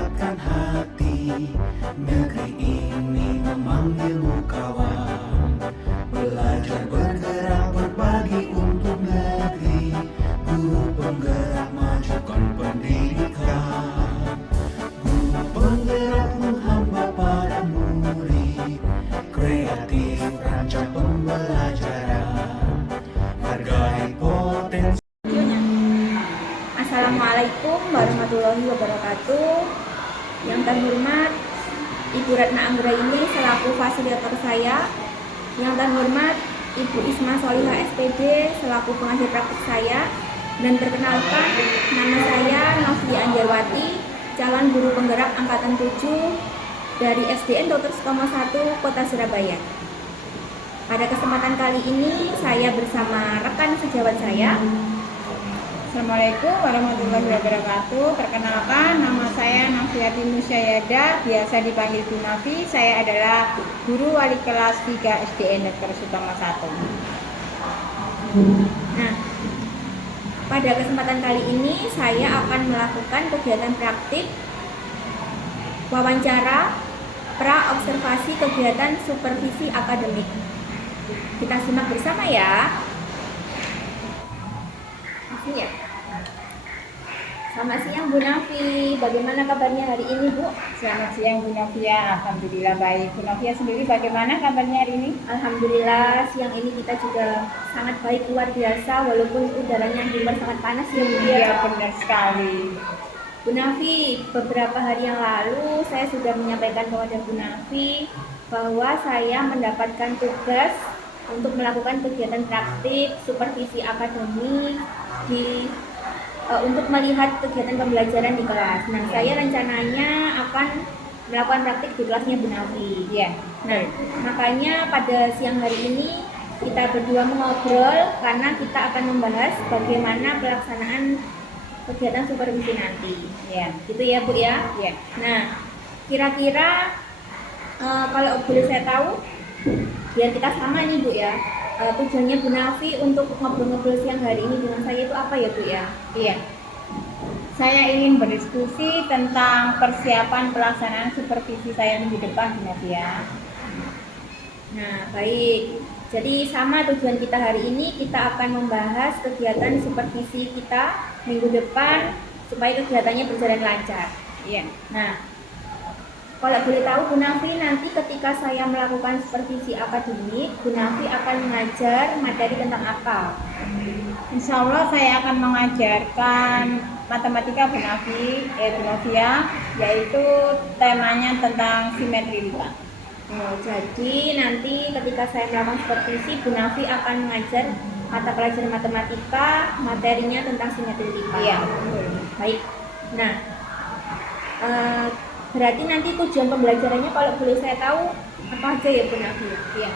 mendapatkan hati. Negeri ini memanggilmu kawan, belajar bergerak berbagi untuk negeri. Guru penggerak majukan pendidikan, guru penggerak menghamba para murid, kreatif rancang pembelajaran, hargai potensi. Assalamualaikum warahmatullahi wabarakatuh. Yang terhormat Ibu Ratna Anggraini selaku fasilitator saya. Yang terhormat Ibu Isma Solihah SPD selaku pengajar praktik saya. Dan perkenalkan, nama saya Novia Anjarwati, calon guru penggerak angkatan 7 dari SDN Dr. Sutomo 1 Kota Surabaya. Pada kesempatan kali ini saya bersama rekan sejawat saya. Assalamualaikum warahmatullahi wabarakatuh. Perkenalkan, nama saya Nafiati Musyayada, biasa dipanggil Bu Nafi. Saya adalah guru wali kelas 3 SDN Dr. Sutomo 1. Nah, pada kesempatan kali ini saya akan melakukan kegiatan praktik wawancara pra-observasi kegiatan supervisi akademik. Kita simak bersama ya. Ya. Selamat siang Bu Nafi, bagaimana kabarnya hari ini Bu? Selamat siang Bu Novia, alhamdulillah baik. Bu Novia sendiri bagaimana kabarnya hari ini? Alhamdulillah siang ini kita juga sangat baik, luar biasa, walaupun udaranya di luar sangat panas ya Bu. Iya, benar sekali. Bu Nafi, beberapa hari yang lalu saya sudah menyampaikan kepada Bu Nafi bahwa saya mendapatkan tugas untuk melakukan kegiatan praktik supervisi akademik untuk melihat kegiatan pembelajaran di kelas. Nah, saya rencananya akan melakukan praktik di kelasnya Bu Nafi. Iya. Nah, makanya pada siang hari ini kita berdua mengobrol karena kita akan membahas bagaimana pelaksanaan kegiatan supervisi nanti. Iya. Gitu ya Bu ya. Iya. Nah, kira-kira kalau boleh saya tahu, biar kita sama nih Bu ya, tujuannya Bu Nafi untuk ngobrol-ngobrol siang hari ini dengan saya itu apa ya Bu ya? Iya. Saya ingin berdiskusi tentang persiapan pelaksanaan supervisi saya minggu depan Bu Novia. Nah, baik. Jadi sama tujuan kita hari ini, kita akan membahas kegiatan supervisi kita minggu depan supaya kegiatannya berjalan lancar. Iya. Nah, kalau boleh tahu Bu Nafi, nanti ketika saya melakukan supervisi akademik, Bu Nafi akan mengajar materi tentang apa? Insya Allah saya akan mengajarkan matematika Bu Novia, yaitu temanya tentang simetri lipat. Oh, jadi nanti ketika saya melakukan supervisi, Bu Nafi akan mengajar mata pelajaran matematika, materinya tentang simetri lipat. Iya. Baik. Nah, berarti nanti tujuan pembelajarannya kalau boleh saya tahu apa aja ya Bu Nafi? Iya.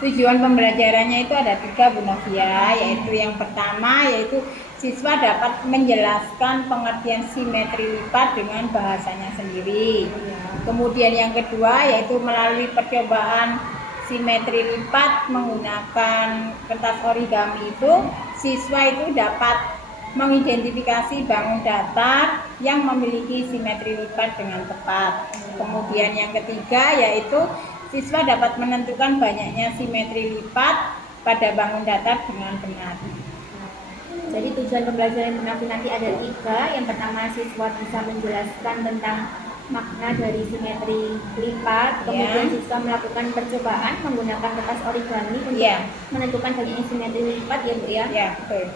Tujuan pembelajarannya itu ada 3 Bu Novia, yaitu yang pertama yaitu siswa dapat menjelaskan pengertian simetri lipat dengan bahasanya sendiri. Kemudian yang kedua yaitu melalui percobaan simetri lipat menggunakan kertas origami itu, siswa itu dapat mengidentifikasi bangun datar yang memiliki simetri lipat dengan tepat. Kemudian yang ketiga yaitu siswa dapat menentukan banyaknya simetri lipat pada bangun datar dengan benar. Jadi tujuan pembelajaran Bu Nafi nanti ada 3. Yang pertama, siswa bisa menjelaskan tentang makna dari simetri lipat. Kemudian siswa melakukan percobaan menggunakan kertas origami untuk menentukan banyaknya simetri lipat ya Bu ya. Iya, betul.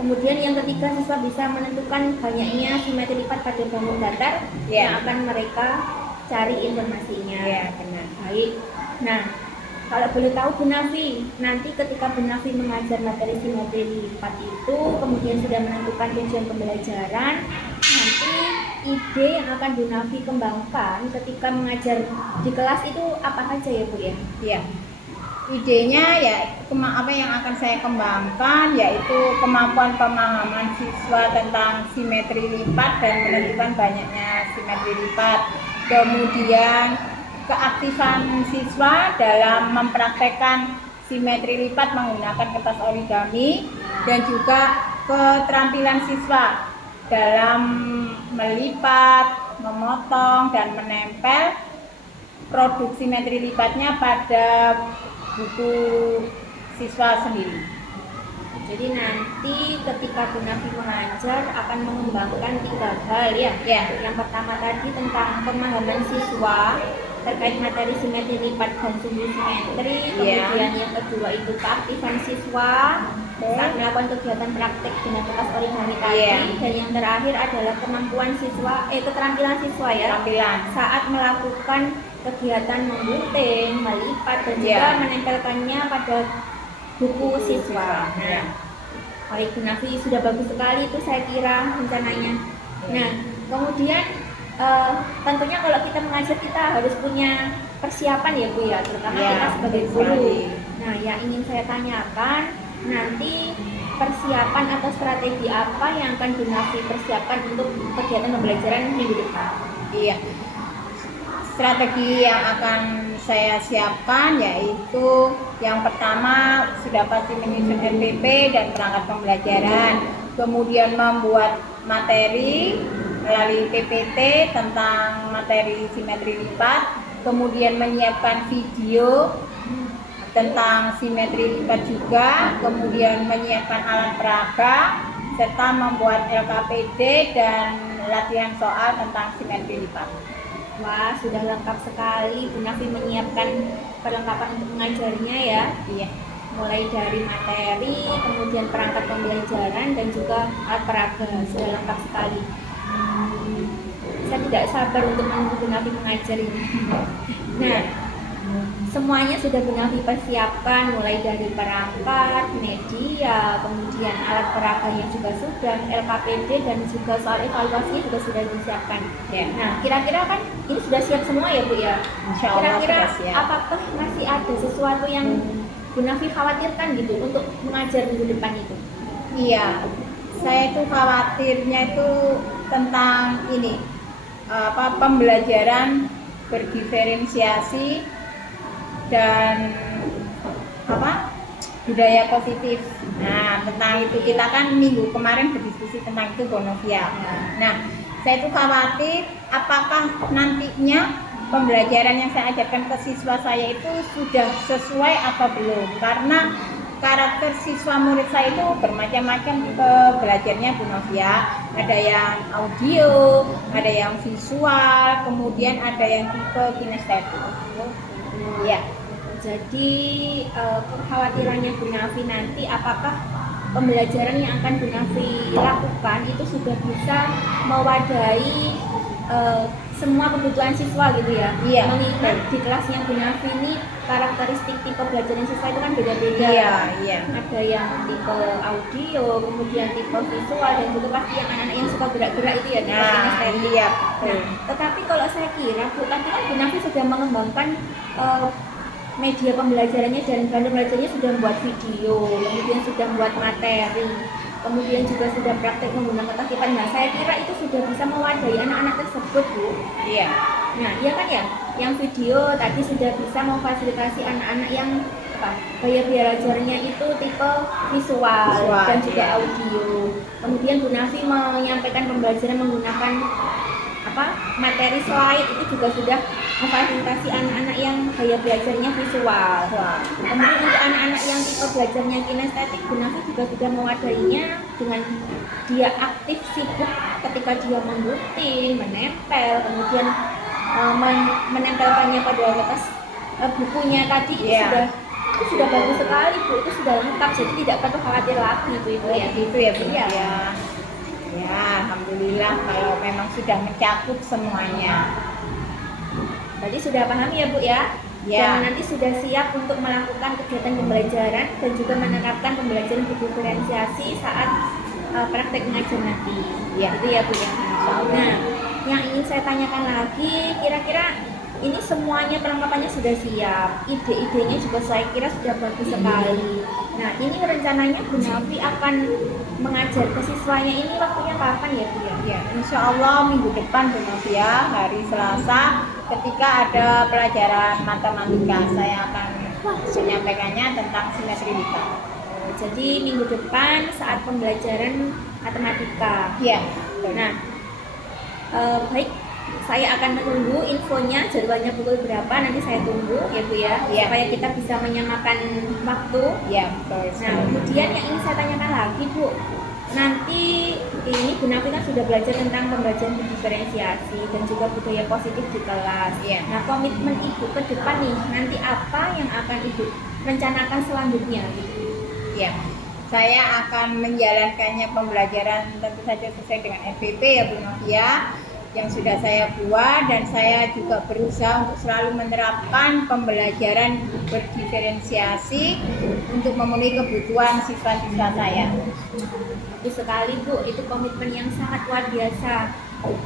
Kemudian yang ketiga, siswa bisa menentukan banyaknya simetri lipat pada bangun datar yang akan mereka cari informasinya. Iya, benar. Baik. Nah, kalau boleh tahu Bu Nafi, nanti ketika Bu Nafi mengajar materi simetri lipat itu, kemudian sudah menentukan tujuan pembelajaran, nanti ide yang akan Bu Nafi kembangkan ketika mengajar di kelas itu apa saja ya Bu ya? Iya. Idenya ya apa yang akan saya kembangkan yaitu kemampuan pemahaman siswa tentang simetri lipat dan menentukan banyaknya simetri lipat. Kemudian keaktifan siswa dalam mempraktekkan simetri lipat menggunakan kertas origami, dan juga keterampilan siswa dalam melipat, memotong, dan menempel produk simetri lipatnya pada buku siswa sendiri. Jadi nanti ketika Bu Nafi mengajar akan mengembangkan 3 hal ya. Yang pertama tadi tentang pemahaman siswa terkait materi simetri lipat dan sumbu simetri. Kemudian yang kedua itu keaktifan siswa saat melakukan kegiatan praktek dengan kertas origami tadi. Dan yang terakhir adalah kemampuan siswa, keterampilan siswa ya. Saat melakukan kegiatan menggunting, melipat dan juga menempelkannya pada buku siswa. Nah, baik Bu Nafi, sudah bagus sekali itu saya kira rencananya. Nah, kemudian tentunya kalau kita mengajar kita harus punya persiapan ya Bu ya, terutama kita sebagai guru. Nah, yang ingin saya tanyakan, nanti persiapan atau strategi apa yang akan Bu Nafi persiapkan untuk kegiatan pembelajaran minggu depan? Strategi yang akan saya siapkan yaitu yang pertama sudah pasti menyusun RPP dan perangkat pembelajaran, kemudian membuat materi melalui PPT tentang materi simetri lipat, kemudian menyiapkan video tentang simetri lipat juga, kemudian menyiapkan alat peraga, serta membuat LKPD dan latihan soal tentang simetri lipat. Wah, sudah lengkap sekali Bu Nafi menyiapkan perlengkapan untuk mengajarnya ya. Mulai dari materi, kemudian perangkat pembelajaran dan juga alat peraga, sudah lengkap sekali. Saya tidak sabar untuk menunggu Bu Nafi mengajar ini. Nah, semuanya sudah Bu Nafi persiapkan, mulai dari perangkat, media, kemudian alat peraganya juga sudah, LKPD dan juga soal evaluasinya juga sudah disiapkan. Nah, kira-kira kan ini sudah siap semua ya Bu ya? Kira-kira apakah masih ada sesuatu yang Bu Nafi khawatirkan gitu untuk mengajar minggu depan itu? Saya itu khawatirnya itu tentang ini, pembelajaran berdiferensiasi dan budaya positif. Nah, tentang itu kita kan minggu kemarin berdiskusi tentang itu Bu Novia. Nah, saya itu khawatir apakah nantinya pembelajaran yang saya ajarkan ke siswa saya itu sudah sesuai apa belum, karena karakter siswa murid saya itu bermacam-macam tipe belajarnya Bu Novia. Ada yang audio, ada yang visual, kemudian ada yang tipe kinestetik. Jadi kekhawatirannya Bu Nafi nanti apakah pembelajaran yang akan Bu Nafi lakukan itu sudah bisa mewadahi semua kebutuhan siswa gitu ya? Mengingat di kelasnya Bu Nafi ini karakteristik tipe belajaran siswa itu kan beda-beda. Ada yang tipe audio, kemudian tipe visual, dan juga pasti yang anak-anak yang suka gerak-gerak itu ya, tipe kinestetik. Tetapi kalau saya kira tadi kan Bu Nafi sudah mengembangkan media pembelajarannya dan bahan pembelajarannya sudah membuat video, kemudian sudah membuat materi, kemudian juga sudah praktek menggunakan kertas lipat. Nah, saya kira itu sudah bisa mewadahi anak-anak tersebut Bu. Nah, iya kan ya, yang video tadi sudah bisa memfasilitasi anak-anak yang gaya belajarnya itu tipe visual dan juga audio. Kemudian Bu Nafi menyampaikan pembelajaran menggunakan materi slide, itu juga sudah memfasilitasi anak-anak yang gaya belajarnya visual. Kemudian untuk anak-anak yang tipe belajarnya kinestetik, Bu Nafi juga sudah mewadahinya dengan dia aktif sibuk ketika dia menggunting, menempel, kemudian menempelkannya pada atas bukunya tadi. Itu sudah bagus sekali Bu, itu sudah lengkap, jadi tidak perlu khawatir lagi Bu itu ya. Gitu ya Bu ya. Alhamdulillah kalau memang sudah mencakup semuanya. Berarti sudah paham ya Bu ya? Dan nanti sudah siap untuk melakukan kegiatan pembelajaran dan juga menerapkan pembelajaran berdiferensiasi saat praktek mengajar nanti. Itu ya Bu ya. Nah, yang ingin saya tanyakan lagi, kira-kira ini semuanya perlengkapannya sudah siap, ide-idenya juga saya kira sudah bagus sekali. Nah, ini rencananya Bu Nafi akan mengajar ke siswanya ini waktunya kapan ya Bu ya? Insya Allah minggu depan Bu Nafi ya, hari Selasa ketika ada pelajaran matematika saya akan menyampaikannya tentang simetri lipat. Jadi minggu depan saat pembelajaran matematika. Iya. Nah, Baik, saya akan menunggu infonya, jadwalnya pukul berapa, nanti saya tunggu ya Bu ya, Iya. supaya kita bisa menyamakan waktu. Ya, betul. Nah, kemudian yang ingin saya tanyakan lagi Bu, nanti ini Bu Nafi kan sudah belajar tentang pembelajaran diferensiasi dan juga budaya positif di kelas. Iya. Nah, komitmen Ibu ke depan nih, nanti apa yang akan Ibu rencanakan selanjutnya gitu? Ya, saya akan menjalankannya pembelajaran tentu saja sesuai dengan SPP ya Bu Novia yang sudah saya buat, dan saya juga berusaha untuk selalu menerapkan pembelajaran berdiferensiasi untuk memenuhi kebutuhan siswa-siswa saya. Bagus sekali Bu, itu komitmen yang sangat luar biasa.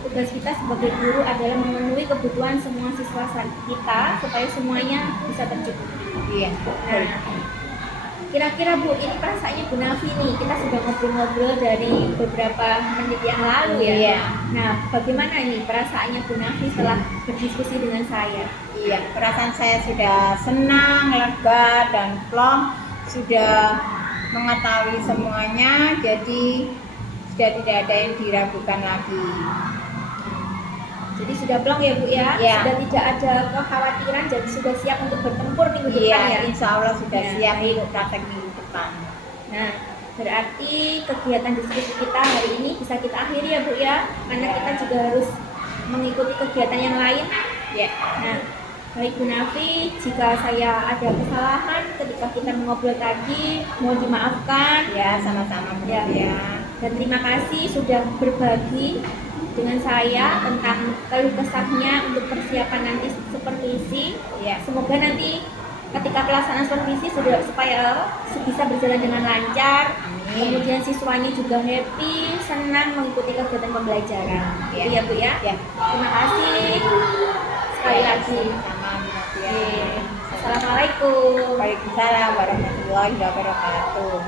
Tugas kita sebagai guru adalah memenuhi kebutuhan semua siswa kita supaya semuanya bisa tercukupi. Iya, betul. Nah, kira-kira Bu, ini perasaannya Bu Nafi nih, kita sudah ngobrol-ngobrol dari beberapa menit yang lalu ya. Iya. Nah, bagaimana nih perasaannya Bu Nafi setelah berdiskusi dengan saya? Iya, perasaan saya sudah senang, lega, dan plong, sudah mengetahui semuanya, jadi sudah tidak ada yang diragukan lagi. Jadi sudah plong ya Bu ya? Iya. Sudah tidak ada kekhawatiran, jadi sudah siap untuk bertempur minggu depan ya? Iya, insya Allah sudah Ya, siap baik. untuk praktek minggu depan. Nah, berarti kegiatan diskusi kita hari ini bisa kita akhiri ya Bu ya, karena kita juga harus mengikuti kegiatan yang lain. Ya, Nah, baik Bu Nafi, jika saya ada kesalahan ketika kita mengobrol tadi, mohon dimaafkan. ya sama-sama Bu Ya. Novia. Dan terima kasih sudah berbagi dengan saya tentang keluh kesahnya untuk persiapan nanti supervisi. Ya. Semoga nanti ketika pelaksanaan supervisi sudah supaya bisa berjalan dengan lancar. Amin. Kemudian siswanya juga happy, senang mengikuti kegiatan pembelajaran. Ya. Itu ya Bu ya. Ya. Terima kasih sekali lagi. Sama Bu Novia. Oke. Assalamualaikum. Waalaikumsalam warahmatullahi wabarakatuh.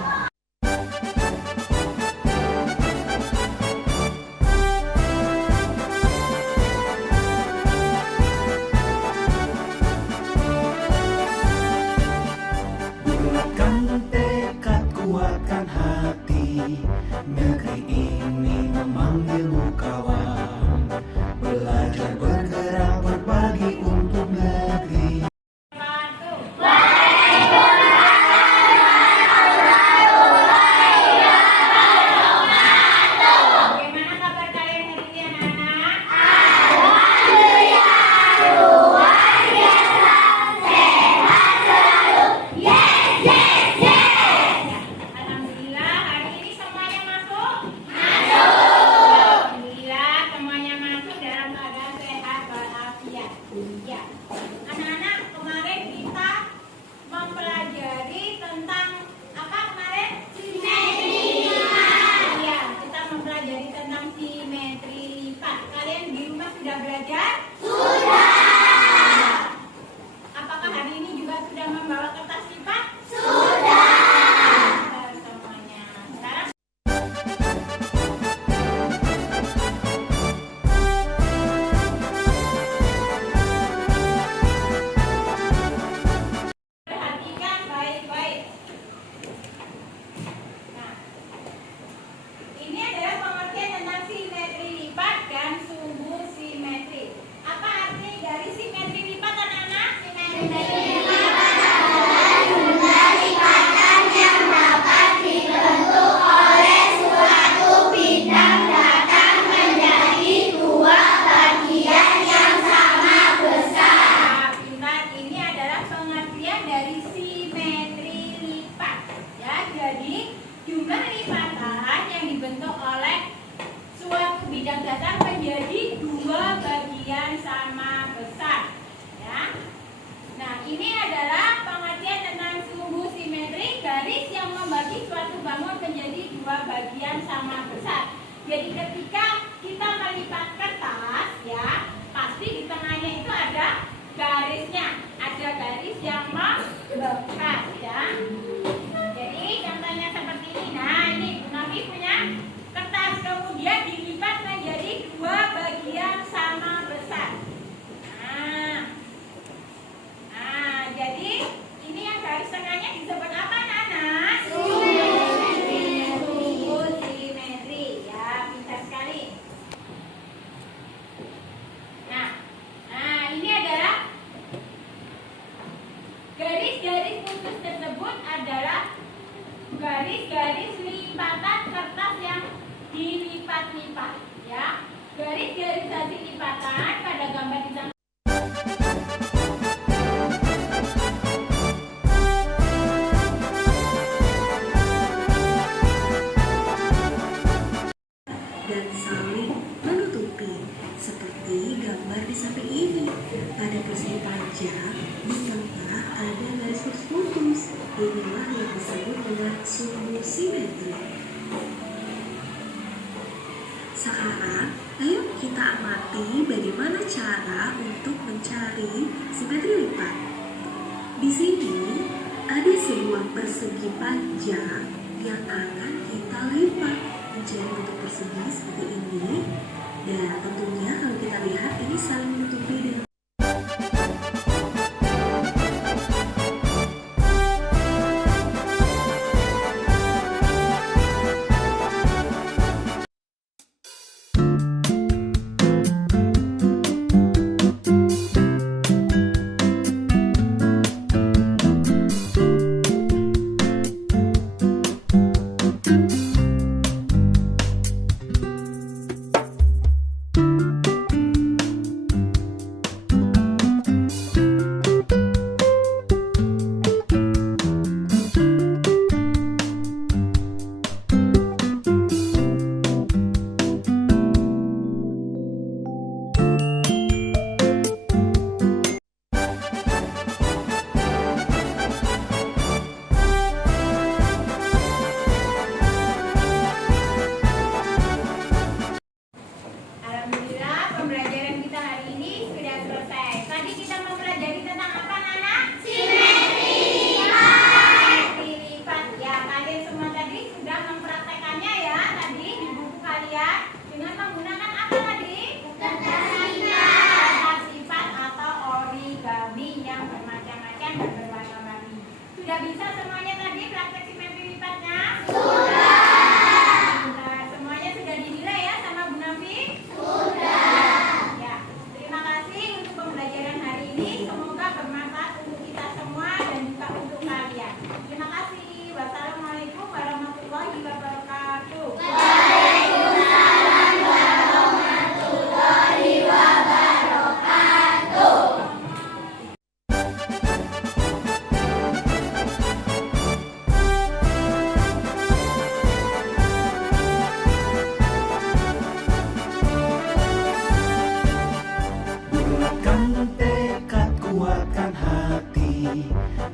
Bulatkan tekad, kuatkan hati. Negeri ini memanggilmu kawan. Belajar bergerak berbagi untuk negeri. Bagaimana kabar kalian hari ini anak-anak? Alhamdulillah, hari ini semuanya masuk? Alhamdulillah, semuanya masuk dalam keadaan sehat walafiat. Ya. Anak-anak, kemarin kita mempelajari tentang apa kemarin? Simetri lipat. Iya, kita mempelajari tentang simetri lipat. Kalian di rumah sudah belajar? Sudah. Apakah hari ini juga sudah membawa kertas lipat? Sudah. Semuanya. Sekarang perhatikan baik-baik. Nah, ini adalah pengertian tentang simetri lipat dan sumbu simetri. Apa arti dari simetri lipat, anak-anak? Simetri lipat adalah jumlah lipatan yang dapat dibentuk oleh suatu bidang datang menjadi dua bagian yang sama besar. Pintar, ini adalah pengertian dari simetri lipat. Ya, jadi jumlah lipatan yang dibentuk oleh suatu bidang datar menjadi dua bagian sama besar. Ya. Nah, ini adalah pengertian tentang sumbu simetri, garis yang membagi suatu bangun menjadi dua bagian sama besar. Jadi ketika kita melipat kertas, ya, pasti di tengahnya itu ada garisnya, ada garis yang membekas, ya. Jadi contohnya seperti ini. Nah, ini Bu Nafi punya kertas, kemudian dilipat menjadi dua bagian sama besar. Jadi ini yang garis tengahnya disebut apa, Nana? Sumbu simetri. Ya, pintar sekali. sampai ini. Pada persegi panjang, di tengah ada garis putus. Inilah yang disebut dengan sumbu simetri. Sekarang, ayo kita amati bagaimana cara untuk mencari simetri lipat. Di sini ada sebuah persegi panjang yang akan kita lipat menjadi bentuk persegi seperti ini. Dan tentunya kalau kita lihat ini saling menutupi dengan Alhamdulillah pembelajaran kita hari ini sudah selesai. Tadi kita mempelajari tentang apa, Nana? Simetri lipat. Ya, kalian semua tadi sudah mempraktekannya ya tadi di buku kalian dengan menggunakan apa tadi? Kertas lipat atau origami yang bermacam-macam dan berwarna-warni. Sudah bisa semuanya tadi praktek simetri lipatnya? Sudah. Semuanya sudah dinilai ya sama Bu Nafi? Ya, terima kasih untuk pembelajaran hari ini. Semoga bermanfaat untuk kita semua dan juga untuk kalian. Terima kasih. Wassalamualaikum warahmatullahi wabarakatuh. Waalaikumsalam warahmatullahi wabarakatuh. Bulatkan tekad, kuatkan hati.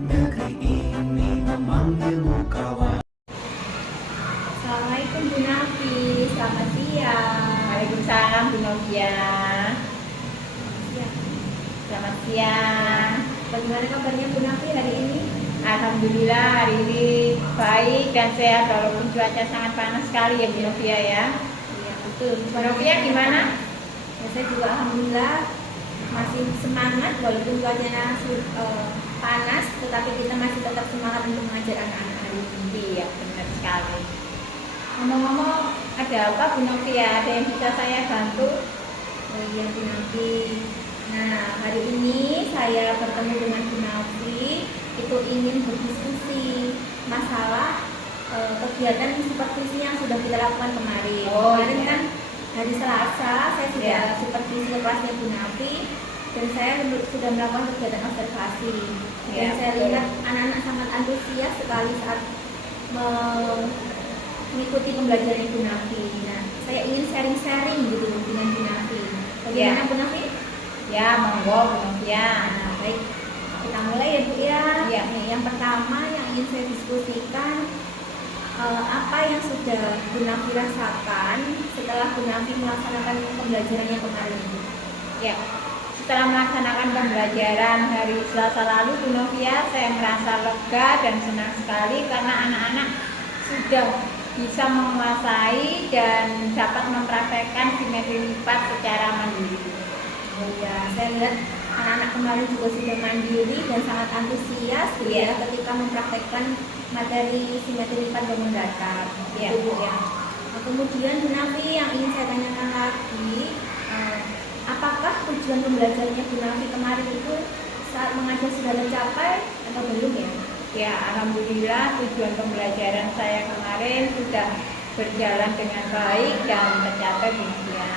Negeri ini memanggilmu kawan. Assalamualaikum Bu Nafi, selamat siang. Waalaikumsalam Bu Novia. Selamat siang. Bagaimana kabarnya Bu Nafi hari ini? Alhamdulillah hari ini baik dan sehat walaupun cuaca sangat panas sekali ya Bu Novia ya. Iya betul. Bu Novia gimana? Ya, saya juga alhamdulillah masih semangat walaupun cuacanya panas, tetapi kita masih tetap semangat untuk mengajar anak-anak hari ini. Iya benar sekali. Ngomong-ngomong ada apa Bu Novia? Ada yang bisa saya bantu? Oh iya Bu Nafi. Nah hari ini saya bertemu dengan Bu Nafi, itu ingin berdiskusi masalah kegiatan supervisi yang sudah kita lakukan kemarin. Oh, Kemarin iya. kan hari Selasa saya sudah Iya. supervisi ke kelasnya Bu Nafi dan saya sudah melakukan kegiatan observasi. Dan Iya, saya betul. lihat anak-anak sangat antusias sekali saat mengikuti pembelajaran Bu Nafi. Nah, saya ingin sharing-sharing gitu dengan Bu Nafi. Bagaimana Iya. Bu Nafi? Ya monggo Bu Novia. Nah, baik. Kita mulai ya Bu ya. Iya. Nih, yang pertama yang ingin saya diskusikan apa yang sudah Bu Nafi rasakan setelah Bu Nafi melaksanakan pembelajaran yang kemarin ini. Ya, setelah melaksanakan pembelajaran hari Selasa lalu Bu Novia, saya merasa lega dan senang sekali karena anak-anak sudah bisa menguasai dan dapat mempraktekkan simetri lipat secara mandiri. Oh ya, saya lihat anak-anak kemarin juga sudah mandiri dan sangat antusias gitu Iya. ya ketika mempraktekkan materi simetri lipat bangun datar. Iya. Gitu, Bu, ya. Nah, kemudian Bu Nafi yang ingin saya tanyakan lagi, apakah tujuan pembelajarannya Bu Nafi kemarin itu saat mengajar sudah tercapai atau belum ya? Ya, alhamdulillah tujuan pembelajaran saya kemarin sudah berjalan dengan baik dan tercapai Bu Novia.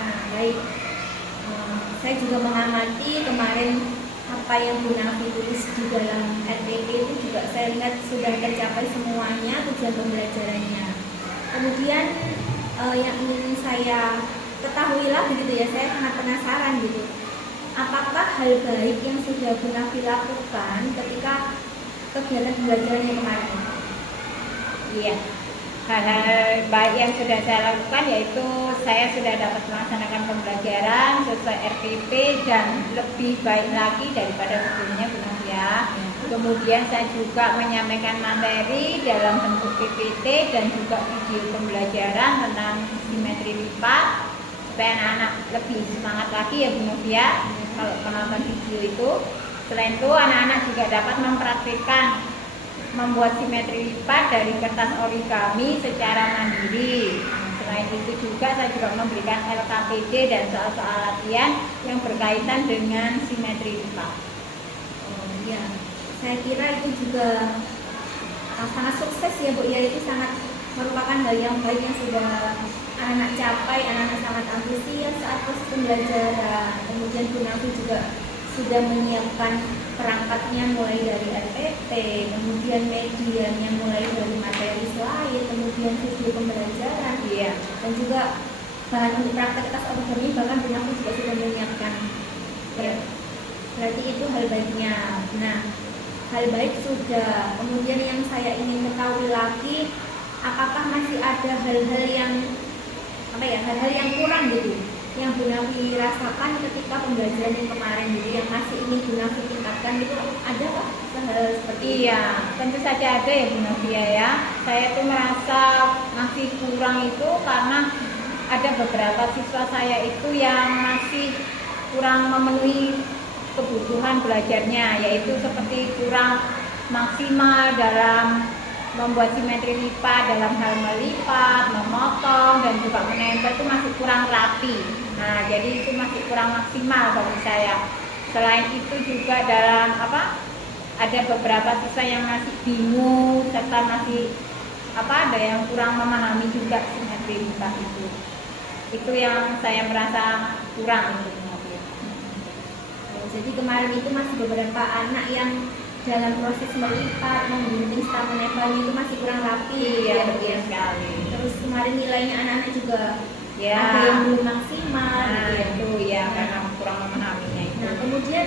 Nah, baik. Saya juga mengamati kemarin apa yang Bu Nafi tulis di dalam RPP itu juga saya lihat sudah tercapai semuanya tujuan pembelajarannya. Kemudian yang ingin saya ketahuilah begitu ya, saya sangat penasaran gitu. Apakah hal baik yang sudah Bu Nafi lakukan ketika kegiatan pembelajaran yang kemarin? Iya, hal-hal baik yang sudah saya lakukan yaitu saya sudah dapat melaksanakan pembelajaran sesuai RPP dan lebih baik lagi daripada sebelumnya Bu Nafi ya. Kemudian saya juga menyampaikan materi dalam bentuk PPT dan juga video pembelajaran tentang simetri lipat supaya anak-anak lebih semangat lagi ya Bu Nafi ya kalau menonton video itu. Selain itu anak-anak juga dapat mempraktikkan membuat simetri lipat dari kertas origami secara mandiri. Selain itu juga saya juga memberikan LKPD dan soal-soal latihan yang berkaitan dengan simetri lipat. Ya, saya kira itu juga sangat sukses ya Bu ya, itu sangat merupakan hal yang baik yang sudah anak-anak capai. Anak-anak sangat antusias saat proses pembelajaran. Kemudian Bu Nafi juga sudah menyiapkan perangkatnya mulai dari RPP, kemudian medianya mulai dari materi slide, kemudian video pembelajaran, dan juga bahan untuk praktek tas origami bahkan Bu Nafi juga sudah menyiapkan. Berarti itu hal baiknya. Nah, hal baik sudah. Kemudian yang saya ingin ketahui lagi, apakah masih ada hal-hal yang hal-hal yang kurang gitu yang Bu Nafi rasakan ketika pembelajaran yang kemarin gitu, yang masih ingin Bu Nafi tingkatkan itu, ada kah hal seperti itu? Iya, tentu saja ada ya Bu Nafi ya. Saya tuh merasa masih kurang itu karena ada beberapa siswa saya itu yang masih kurang memenuhi kebutuhan belajarnya, yaitu seperti kurang maksimal dalam membuat simetri lipat, dalam hal melipat, memotong, dan juga menempel itu masih kurang rapi. Nah, jadi itu masih kurang maksimal bagi saya. Selain itu juga dalam ada beberapa siswa yang masih bingung serta masih ada yang kurang memahami juga simetri lipat itu. Itu yang saya merasa kurang itu. Jadi kemarin itu masih beberapa anak yang dalam proses melipat, menggunting, serta menempel itu masih kurang rapi. Iya, betul sekali. Terus kemarin nilainya anak-anak juga Ya, ada yang belum maksimal. itu ya karena kurang memahaminya itu. Nah, kemudian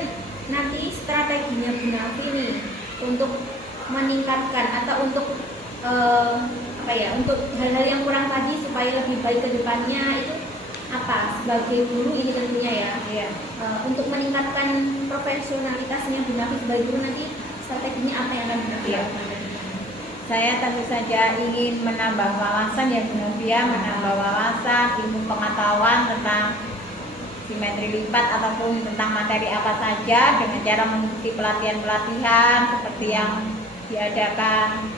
nanti strateginya Bu Nafi nih untuk meningkatkan atau untuk untuk hal-hal yang kurang tadi supaya lebih baik ke depannya itu apa? Sebagai guru ini tentunya ya. Iya. Untuk meningkatkan profesionalitasnya Bu Nafi sebagai guru, nanti strateginya apa yang akan Bu Nafi lakukan? Saya tentu saja ingin menambah wawasan ya Bu Nafi ya, menambah wawasan, ilmu pengetahuan tentang simetri lipat ataupun tentang materi apa saja dengan cara mengikuti pelatihan-pelatihan seperti yang diadakan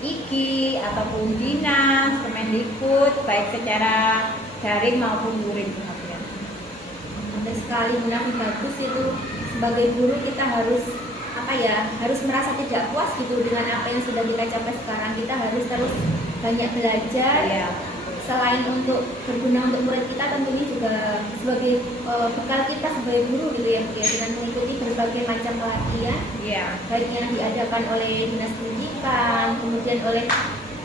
IGI ataupun dinas, Kemendikbud, baik secara daring maupun luring. Benar sekali Bu Nafi, bagus itu. Sebagai guru kita harus harus merasa tidak puas gitu dengan apa yang sudah kita capai sekarang. Kita harus terus banyak belajar. Ya. Selain untuk berguna untuk murid kita, tentunya juga sebagai bekal kita sebagai guru gitu ya, dengan mengikuti berbagai macam pelatihan, baik yang diadakan oleh Dinas Pendidikan, kemudian oleh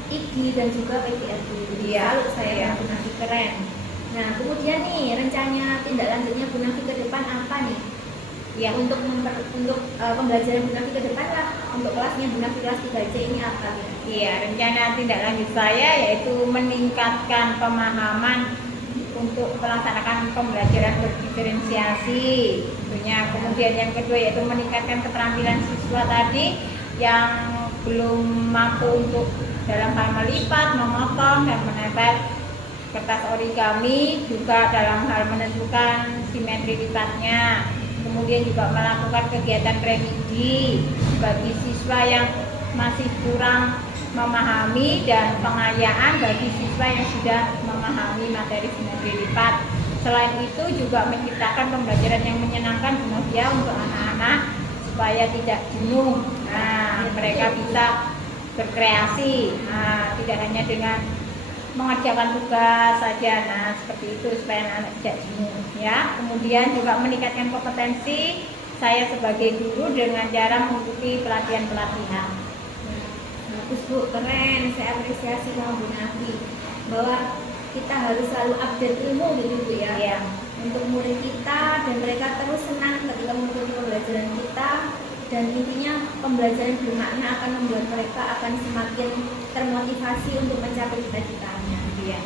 IGI dan juga PPRD. Salut saya Bu Nafi, keren. Nah, kemudian nih rencana tindak lanjutnya Bu Nafi ke depan apa nih? Ya, untuk pembelajaran Bu Nafi ke depan lah, untuk kelasnya Bu Nafi kelas 3C ini apa? Iya, rencana tindak lanjut saya yaitu meningkatkan pemahaman untuk melaksanakan pembelajaran berdiferensiasi tentunya. Kemudian yang kedua yaitu meningkatkan keterampilan siswa tadi yang belum mampu untuk dalam hal melipat, memotong, dan menempel kertas origami, juga dalam hal menentukan simetri lipatnya. Kemudian juga melakukan kegiatan remedi bagi siswa yang masih kurang memahami dan pengayaan bagi siswa yang sudah memahami materi simetri lipat. Selain itu juga menciptakan pembelajaran yang menyenangkan ya untuk anak-anak supaya tidak jenuh. Nah, mereka bisa berkreasi, tidak hanya dengan mengerjakan tugas saja. Nah, seperti itu supaya anak tidak jenuh ya. Kemudian juga meningkatkan kompetensi saya sebagai guru dengan cara mengikuti pelatihan-pelatihan. Bagus Bu, keren. Saya apresiasi sama Bu Nafi bahwa kita harus selalu update ilmu gitu Bu ya. Iya. Untuk murid kita dan mereka terus senang ketika mengikuti pembelajaran kita, dan intinya pembelajaran bermakna akan membuat mereka akan semakin termotivasi untuk mencapai cita-citanya. Iya.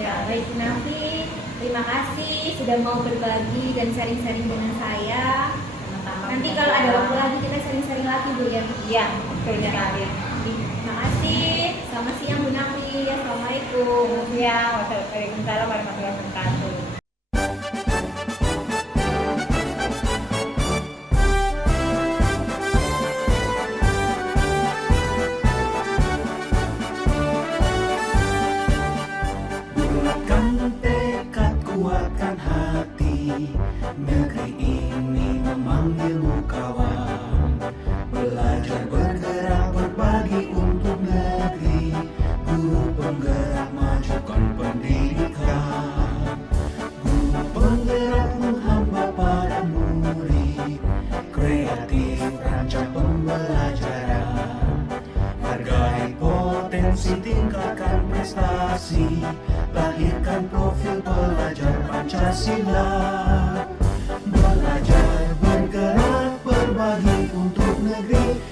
Ya, baik Bu Nafi, terima kasih sudah mau berbagi dan sharing-sharing dengan saya. Sama-sama. Nanti kalau ada waktu lagi kita sharing-sharing lagi Bu ya. Iya, betul sekali. Terima kasih. Selamat siang Bu Nafi. Assalamualaikum. Ya, wassalamualaikum warahmatullahi wabarakatuh. Bulatkan tekad, kuatkan hati. Negeri ini memanggilmu kawan. Belajar, bergerak, berbagi untuk negeri. Guru penggerak, majukan pendidikan. Guru penggerak menghamba pada murid. Kreatif, rancang pembelajaran. Hargai potensi, tingkatkan prestasi. Lahirkan profil pelajar Pancasila. Belajar, bergerak, berbagi untuk negeri.